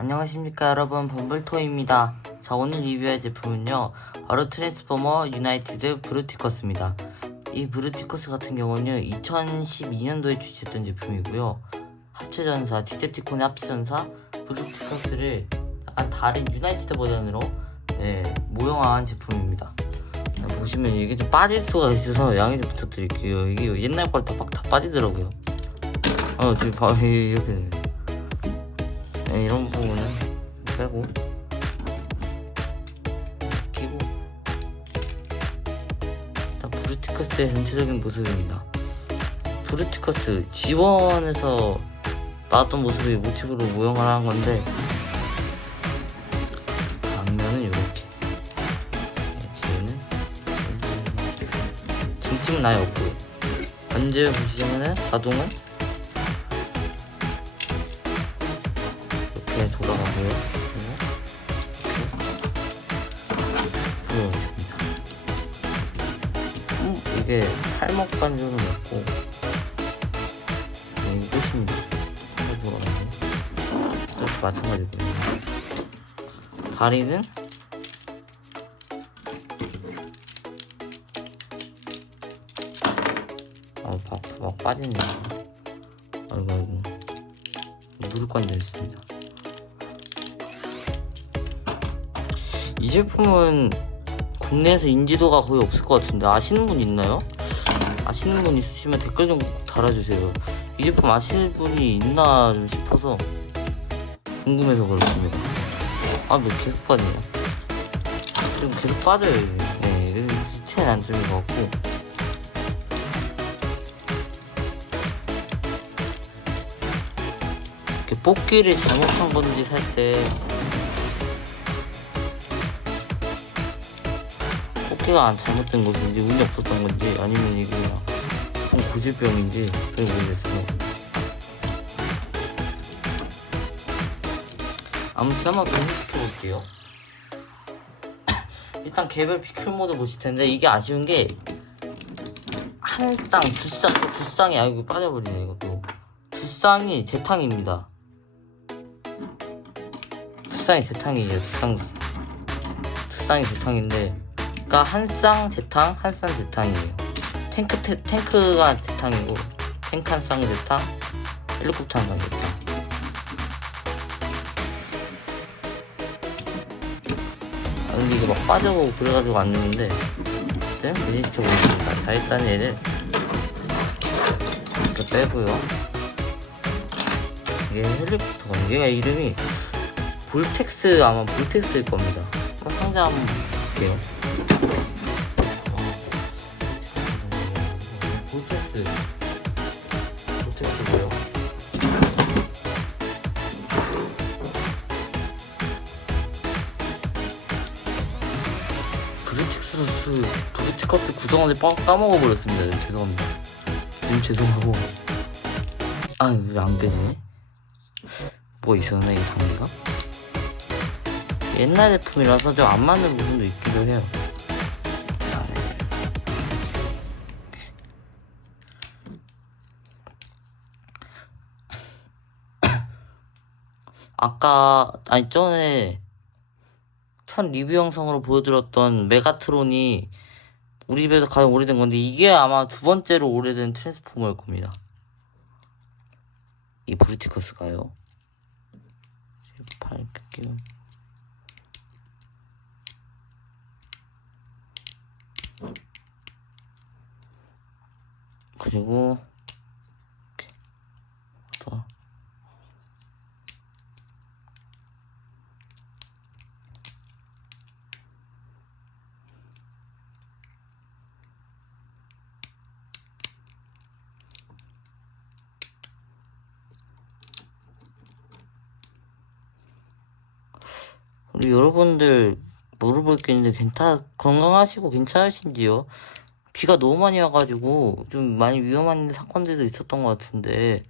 안녕하십니까 여러분. 범블토입니다. 자 오늘 리뷰할 제품은요 바로 트랜스포머 유나이티드 브루티커스입니다. 이 브루티커스 같은 경우는 2012년도에 출시했던 제품이고요. 합체전사 디셉티콘의 합체전사 브루티커스를 약간 다른 유나이티드 버전으로 네, 모형화한 제품입니다. 자, 보시면 이게 좀 빠질 수가 있어서 양해 좀 부탁드릴게요. 이게 옛날 걸다막다 빠지더라고요. 어 지금 봐 이렇게 되 네 네, 이런 부분은 빼고 끼고 일단 브루티커스의 전체적인 모습입니다 브루티커스 지원에서 나왔던 모습을 모티브로 모형을 한 건데 앞면은 이렇게 네, 뒤에는 증증 나요 없고요 현재 보시면은 자동은 음, 이게 팔목 반죽은 없고 네, 이것입니다. 이렇게 마찬가지고요. 다리는 어, 막, 막 빠지네요. 아이고, 아이고. 무릎 관절 있습니다. 제품은 국내에서 인지도가 거의 없을 것 같은데 아시는 분 있나요? 아시는 분 있으시면 댓글 좀 달아주세요. 이 제품 아시는 분이 있나 좀 싶어서 궁금해서 그렇습니다. 아, 왜 계속 빠지냐? 좀 계속 빠져요. 이게. 네, 이게 시체 난점인 것 같고. 이렇게 뽑기를 잘못한 건지 살 때 안 잘못된 것인지 운이 없었던 건지 아니면 이게 그냥 좀 고질병인지 잘 모르겠어요. 아무튼 한번 정리시켜 볼게요. 일단 개별 피클 모드 보실 텐데 이게 아쉬운 게 한 쌍, 두 쌍, 두 쌍이 아이고 빠져버리네 이것도 두 쌍이 재탕입니다. 두 쌍이 재탕이에요. 두 쌍, 두 쌍이 재탕인데, 그러니까 한 쌍 재탕, 한 쌍 재탕이에요. 탱크 테, 탱크가 재탕이고, 탱크 한 쌍 재탕, 헬리콥터 한 쌍 재탕. 아, 근데 이게 막 빠져고 그래가지고 안 되는데, 일단 매진시켜 보겠습니다. 자, 일단 얘를 이렇게 빼고요. 이게 헬리콥터가 얘가 이름이 볼텍스 아마 볼텍스일 겁니다. 상자 한번 볼게요. 브루틱스 브루티커스 구성원을 빠, 까먹어 버렸습니다. 네, 죄송합니다. 좀 죄송하고 아왜안 깨지네? 뭐 있었나 이 단계가? 옛날 제품이라서 좀 안 맞는 부분도 있기도 해요. 아, 네. 아까 아니 전에 첫 리뷰 영상으로 보여드렸던 메가트론이 우리 집에서 가장 오래된 건데 이게 아마 두 번째로 오래된 트랜스포머일 겁니다. 이 브루티커스가요. 팔 끼워. 그리고 이렇게 우리 여러분들 물어볼 게 있는데 괜찮 건강하시고 괜찮으신지요? 비가 너무 많이 와가지고 좀 많이 위험한 사건들도 있었던 것 같은데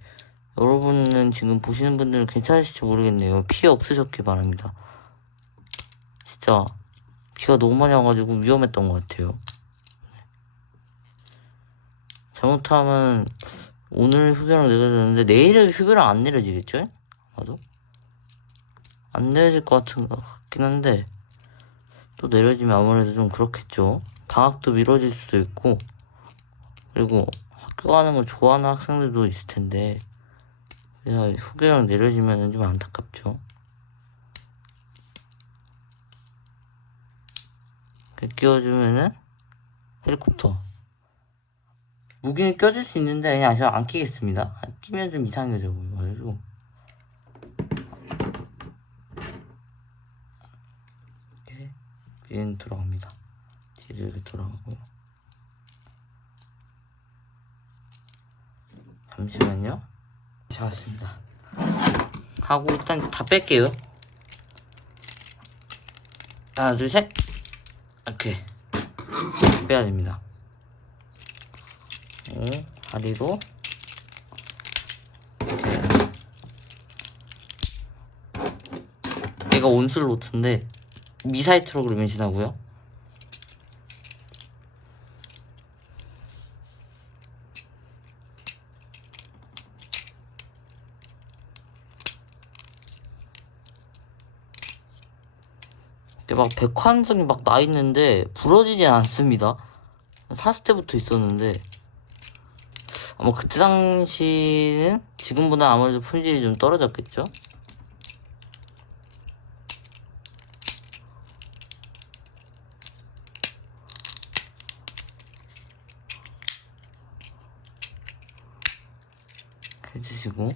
여러분은 지금 보시는 분들은 괜찮으실지 모르겠네요. 피해 없으셨길 바랍니다. 진짜 비가 너무 많이 와가지고 위험했던 것 같아요. 잘못하면 오늘 휴교를 내려졌는데 내일은 휴교를 안 내려지겠죠? 아마도? 안 내려질 것 같은 것 같긴 한데 또 내려지면 아무래도 좀 그렇겠죠. 방학도 미뤄질 수도 있고 그리고 학교 가는 걸 좋아하는 학생들도 있을 텐데 그래서 후계령 내려지면 좀 안타깝죠. 이렇게 끼워주면은 헬리콥터 무기는 껴줄 수 있는데 그냥 저안 끼겠습니다. 안 끼면 좀 이상해져 보여가지고 이렇게 비행 들어갑니다. 뒤로 이렇게 돌아가고요. 잠시만요. 잡았습니다. 하고 일단 다 뺄게요. 하나 둘 셋. 이렇게 빼야 됩니다. 오, 다리로 이렇게. 얘가 온슬로트인데 변신하고요. 이게 막 백환성이 막 나 있는데 부러지진 않습니다. 샀을 때부터 있었는데 아마 그때 당시는 지금보다 아무래도 품질이 좀 떨어졌겠죠? 해주시고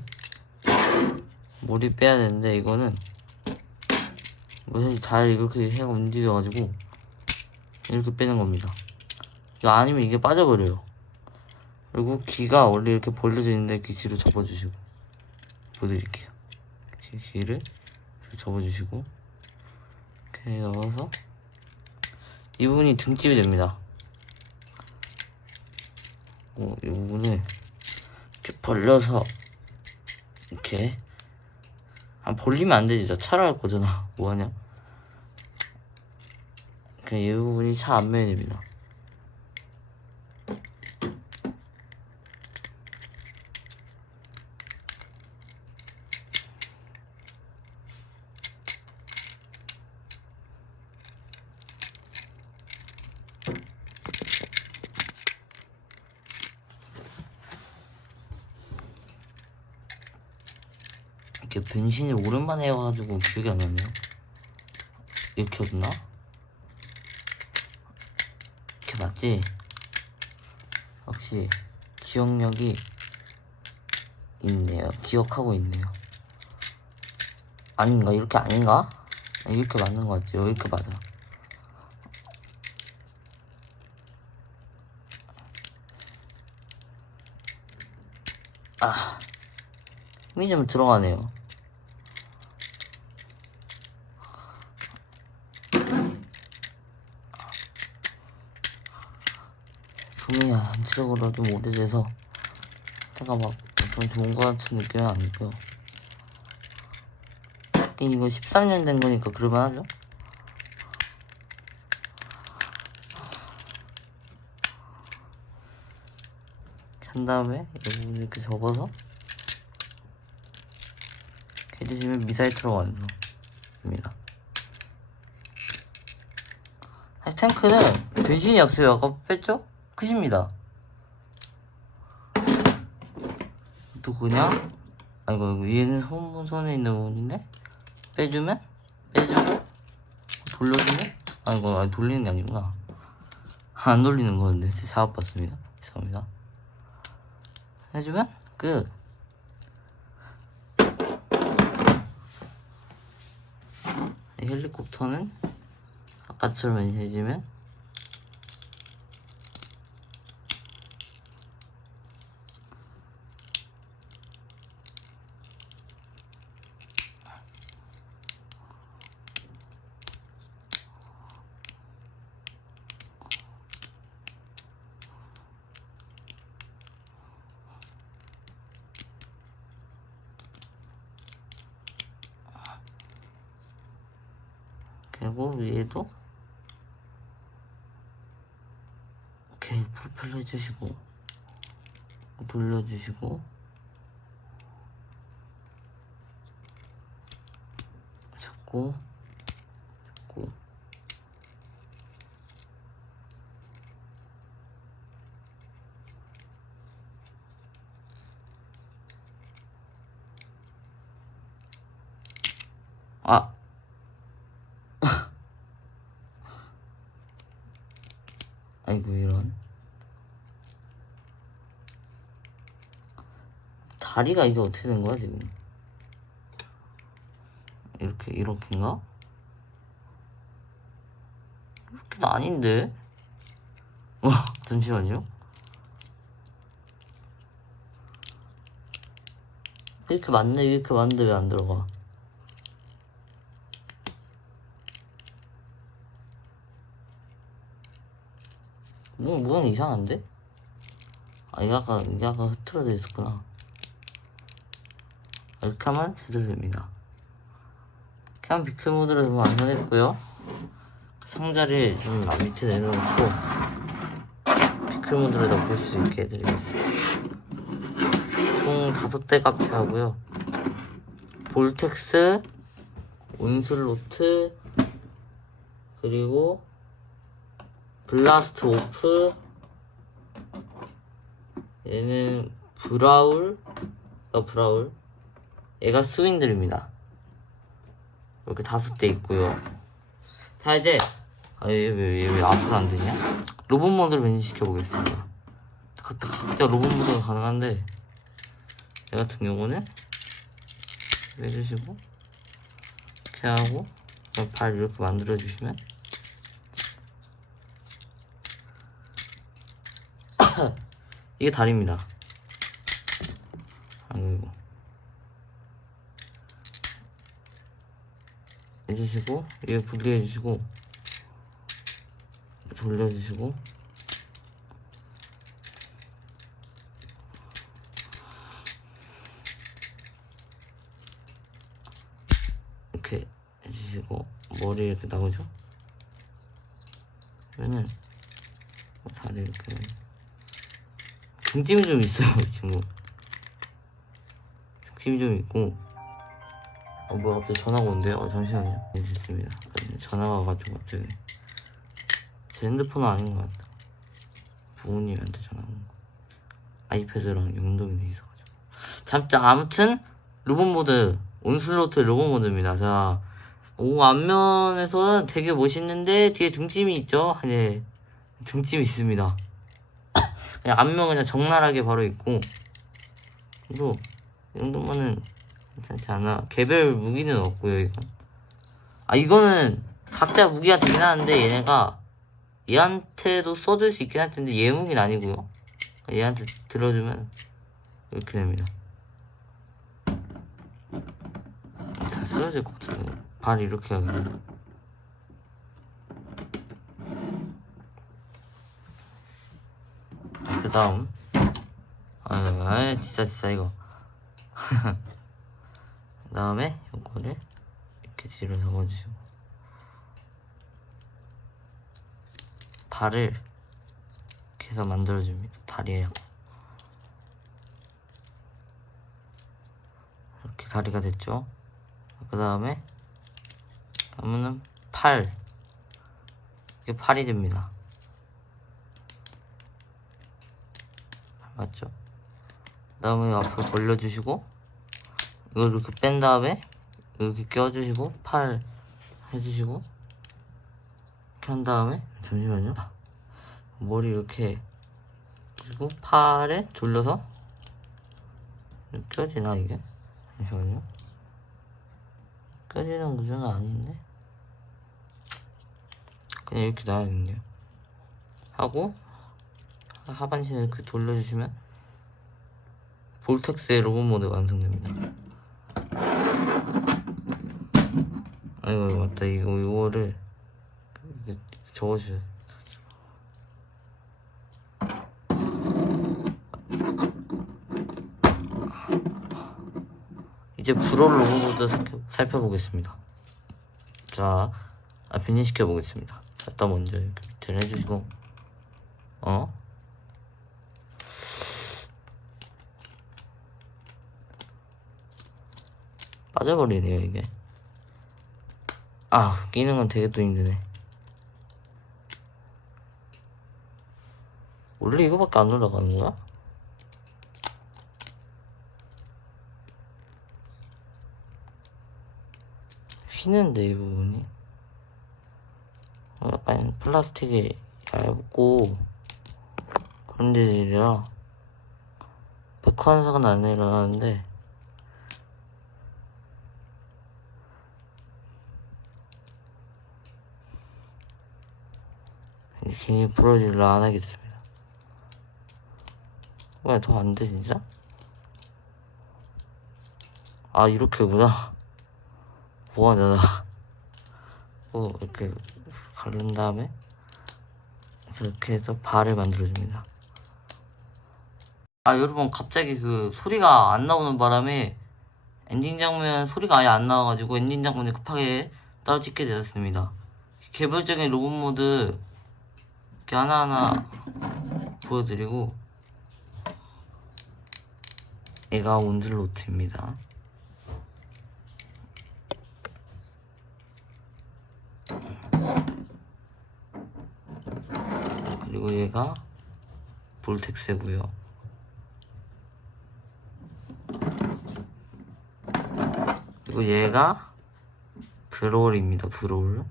몰이 빼야 되는데 이거는 이거 사실 잘 이렇게 해가 움직여가지고 이렇게 빼는 겁니다. 아니면 이게 빠져버려요. 그리고 귀가 원래 이렇게 벌려져 있는데 귀 뒤로 접어주시고 보여드릴게요. 귀를 접어주시고 이렇게 넣어서 이 부분이 등집이 됩니다. 어, 이 부분을 벌려서 이렇게? 아 벌리면 안 되지. 저 차로 할 거잖아. 뭐하냐? 그냥 이 부분이 차 앞면이 됩니다 이렇게 변신을 오랜만에 해가지고 기억이 안 나네요. 이렇게 였나? 이렇게 맞지? 역시 기억력이 있네요. 기억하고 있네요. 아닌가? 이렇게 아닌가? 아, 이렇게 맞는 것 같지? 이렇게 맞아. 아, 힘이 좀 들어가네요. 분명히 안치적으로 좀 오래돼서 때가 막 좀 좋은 것 같은 느낌은 아니고요. 이거 13년 된 거니까 그럴만하죠? 한 다음에 이렇게 접어서 해주시면 미사일 트럭 완성입니다. 탱크는 변신이 없어요. 아까 뺐죠? 끝입니다. 또 그냥 아이고 얘는 손 손에 있는 부분인데 빼주면 빼주고 돌려주면 아이고 아니, 돌리는 게 아니구나. 안 돌리는 거였는데 잘못 봤습니다. 죄송합니다. 해주면 끝. 이 헬리콥터는 아까처럼 해주면 그리고 위에도? 이렇게 프로펠러 해주시고. 돌려주시고. 자, 잡고 잡고. 아 아이고 이런. 다리가 이게 어떻게 된 거야 지금? 이렇게 이렇게인가? 이렇게도 아닌데? 어 잠시만요. 이렇게 맞네 이렇게 맞는데 왜 안 들어가 뭐 모양 이상한데? 아 이게 아까 이게 아까 흐트러져 있었구나. 이렇게 하면 제대로 됩니다. 하면 비클 모드로 좀 완성했고요. 상자를 좀 밑에 내려놓고 비클 모드로 다 볼 수 있게 해드리겠습니다. 총 다섯 대 값치 하고요. 볼텍스 온슬로트 그리고 블라스트 오프 얘는 브라울 어 브라울. 얘가 스윈들입니다. 이렇게 다섯 대 있고요. 자 이제 아 얘왜얘왜 앞으로 안 되냐? 로봇 모드를 변신시켜 보겠습니다. 각자, 로봇 모드가 가능한데 얘 같은 경우는 해주시고 이렇게 하고 발 이렇게 만들어 주시면 이게 다리입니다. 아이고. 해주시고, 이게 분리해주시고, 돌려주시고, 이렇게 해주시고, 머리 이렇게 나오죠? 그러면은, 다리 이렇게. 등짐이 좀 있어요. 이 친구 등짐이 좀 있고. 어 뭐야 갑자기 전화가 온대요? 어 잠시만요. 네 됐습니다. 전화가 와가지고 갑자기. 제 핸드폰은 아닌 것 같다 부모님한테 전화 온 거. 아이패드랑 연동이 돼 있어가지고. 잠깐 아무튼 로봇 모드. 온슬로트 로봇 모드입니다. 자 오, 앞면에서는 되게 멋있는데 뒤에 등짐이 있죠? 네 등짐이 있습니다 그냥 앞면 그냥 적나라하게 바로 있고. 그래도 이 정도면은 괜찮지 않아. 개별 무기는 없고요 이건. 아 이거는 각자 무기가 되긴 하는데 얘네가 얘한테도 써줄 수 있긴 할 텐데 얘 무기는 아니고요. 얘한테 들어주면 이렇게 됩니다. 다 쓰러질 것 같은데. 발 이렇게 하겠네 그 다음. 아유 진짜 진짜 이거. 그 다음에 요거를 이렇게 뒤로 접어주시고. 발을 이렇게 해서 만들어줍니다. 다리에 이렇게 다리가 됐죠? 그 다음에 그러면은 팔. 이게 팔이 됩니다 맞죠? 그 다음에 앞을 벌려주시고 이걸 이렇게 뺀 다음에 이렇게 껴주시고 팔 해주시고 이렇게 한 다음에 잠시만요 머리 이렇게 그리고 팔에 돌려서 껴지나 이게? 잠시만요 껴지는 구조는 아닌데 그냥 이렇게 놔야겠네요 하고 하반신을 이렇게 돌려주시면 볼텍스의 로봇 모드가 완성됩니다. 아이고 이거 맞다 이거 이거를 적어주세요. 이제 브롤 로봇 모드 살펴- 살펴보겠습니다. 자, 아, 변신시켜 보겠습니다. 일단 먼저 이렇게 밑에를 해주시고, 어? 빠져버리네요 이게. 아 끼는 건 되게 또 힘드네. 원래 이거밖에 안 올라가는 거야? 휘는데 이 부분이? 어, 약간 플라스틱이 얇고 그런 데들이라 백화한 사고는 안 일어나는데 괜히 부러질라 안 하겠습니다. 왜 더 안 돼 진짜? 아 이렇게구나. 뭐가 되나? 뭐 이렇게 가른 다음에 이렇게 해서 발을 만들어줍니다. 아 여러분 갑자기 그 소리가 안 나오는 바람에 엔딩 장면 소리가 아예 안 나와가지고 엔딩 장면을 급하게 따로 찍게 되었습니다. 개별적인 로봇 모드 이렇게 하나하나 보여드리고 얘가 온슬로트입니다. 그리고 얘가 볼텍스고요. 그리고 얘가 브롤입니다. 브롤.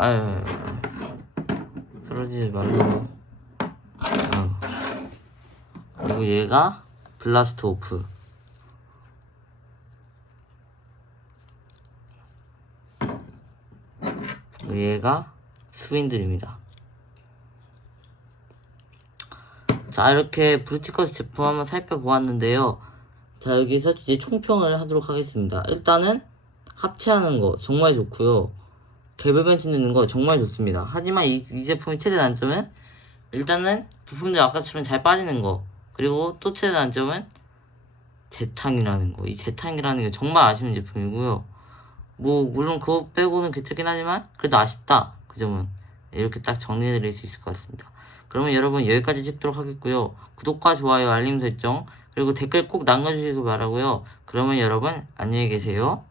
아유, 쓰러지지 말라고. 어. 그리고 얘가 블라스트 오프. 얘가 스윈들입니다. 자, 이렇게 브루티커스 제품 한번 살펴보았는데요. 자, 여기서 이제 총평을 하도록 하겠습니다. 일단은 합체하는 거 정말 좋고요. 개별 변신 되는 거 정말 좋습니다. 하지만 이, 이 제품의 최대 단점은 일단은 부품들 아까처럼 잘 빠지는 거 그리고 또 최대 단점은 재탕이라는 거. 이 재탕이라는 게 정말 아쉬운 제품이고요. 뭐 물론 그거 빼고는 괜찮긴 하지만 그래도 아쉽다 그 점은 이렇게 딱 정리해드릴 수 있을 것 같습니다. 그러면 여러분 여기까지 찍도록 하겠고요. 구독과 좋아요, 알림 설정 그리고 댓글 꼭 남겨주시기 바라고요. 그러면 여러분 안녕히 계세요.